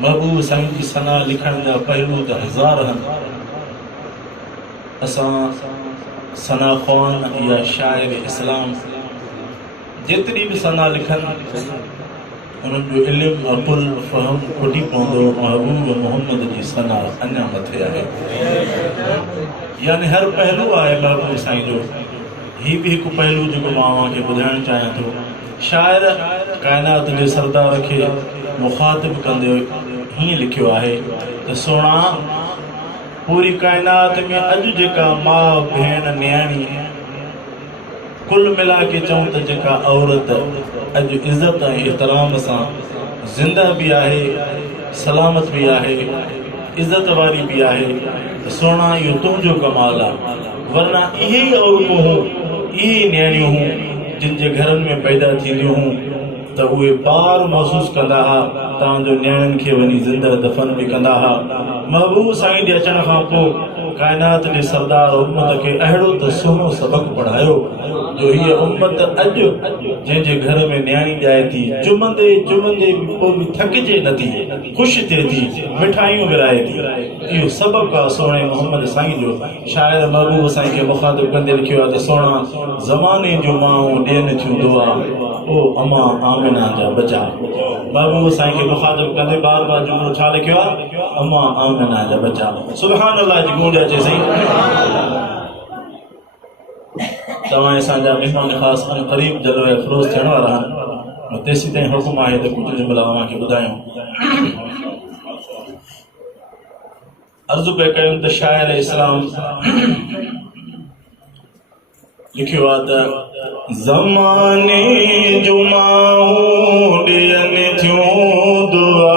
महबूब साईं जी सना लिखण जा पहलू त हज़ार आहिनि। असां सना ख़्वान या शाइर इस्लाम जेतिरी बि सना लिखनि उन्हनि जो इल्मु अकुल फ़हम खुटी पवंदो महबूब मोहम्मद जी सना अञा मथे आहे। यानी हर पहलू आहे महबूब साईं जो। हीउ बि हिकु पहलू जेको मां अव्हांखे ॿुधाइणु चाहियां थो। शाइर काइनात जे सरदार खे मुखातिब कंदे हीअं लिखियो आहे त सोणा पूरी काइनात में अॼु जेका माउ भेण न्याणी कुल मिला के चऊं त जेका औरत अॼु इज़त ऐं एतिराम सां ज़िंदा बि आहे, सलामत बि आहे, इज़त वारी बि आहे, त सोणा इहो तुंहिंजो कमाल आहे। वरना इहे ई औरतूं हूं, इहे ई न्याणियूं हूं जिन जे घरनि में पैदा थींदियूं हूं त उहे बार महसूस कंदा हुआ तव्हांजो न्याणियुनि खे वञी ज़िंदा दफ़न बि कंदा हुआ। महबूब साईं जे अचण खां पोइ काइनात जे सरदार उम्मत खे अहिड़ो त सुहिणो सबक़ पढ़ायो जो हीअ उम्मत अॼु जंहिंजे घर में न्याणी ॼाए थी चुमंदे चुमंदे पोइ बि थकिजे नथी, ख़ुशि थिए थी, मिठाइयूं विराए थी। इहो सबक़ आहे सोणे मोहम्मद साईं जो। शाइर महबूब साईं खे मुखातिब कंदे लिखियो आहे त सोणा ज़माने जूं माऊं ॾियनि थियूं दुआ ओ अमा आमिना जा बचा। महबूब साईं खे मुखातिब कंदे बार बार जुमलो छा लिखियो आहे? अमा आमिना जा बचा। सुभान अल्लाह जी गूंज अचे सही। तव्हां असांजा महिमान ख़ासि अन क़रीब जलवे अफ़रोज़ थियण वारा आहिनि। तेसीं ताईं हुकुम आहे त कुझु जुमला अव्हांखे ॿुधायूं। अर्ज़ु पिया कयूं त शाइर इस्लाम लिखियो आहे त ज़माने जूं माऊं ॾियनि थियूं दुआ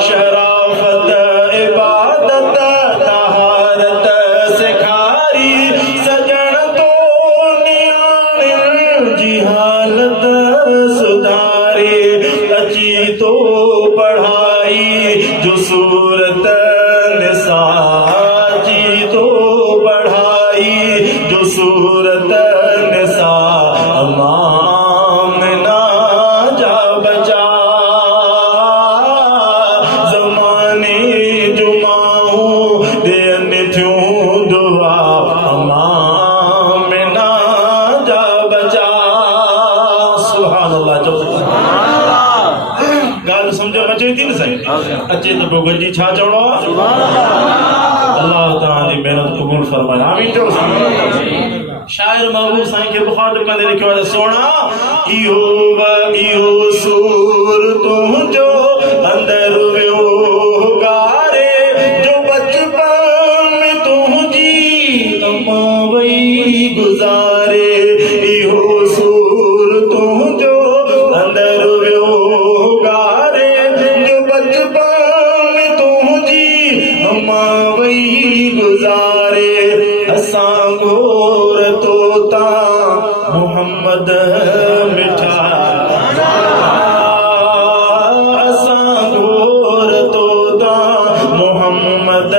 शराफत इबादत अचे तो पोइ गॾिजी छा चवणो आहे अल्लाह तव्हांजी महिनत क़बूल फरमाए आमीन चओ शाइर महबूब साईं खे मुखातिब कंदे लिखियो आहे सोना इहो सूर तुंहिंजो अंदर वियो गारे जो बचपन में तुंहिंजी अम्मा वई गुज़ारे इहो सूर तुंहिंजो अंदर वियो गारे जो बचपन में तुंहिंजी अम्मा वई गुज़ारे असां गोर तोता मोहम्मद मिठा असां गोर तोता मोहम्मद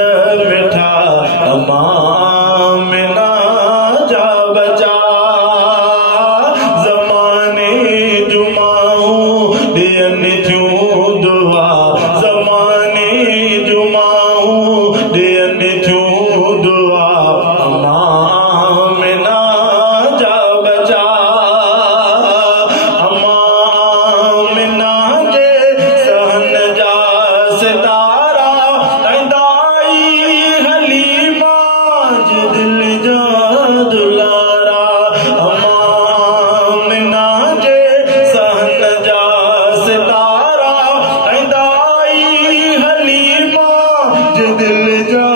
मिठा अमामिना जा बचा ज़माने जुमाऊं ॾियन थियूं दुआ ज़माने जुमाऊं ॾियन थियूं दुआ अमामिना जा बचा अमामिना जे सहन जा सितारा तंदाई हलीमा जे दिल जा दुलारा अमामिना जे सहन जा सितारा तंदाई हलीमा जे दिल जा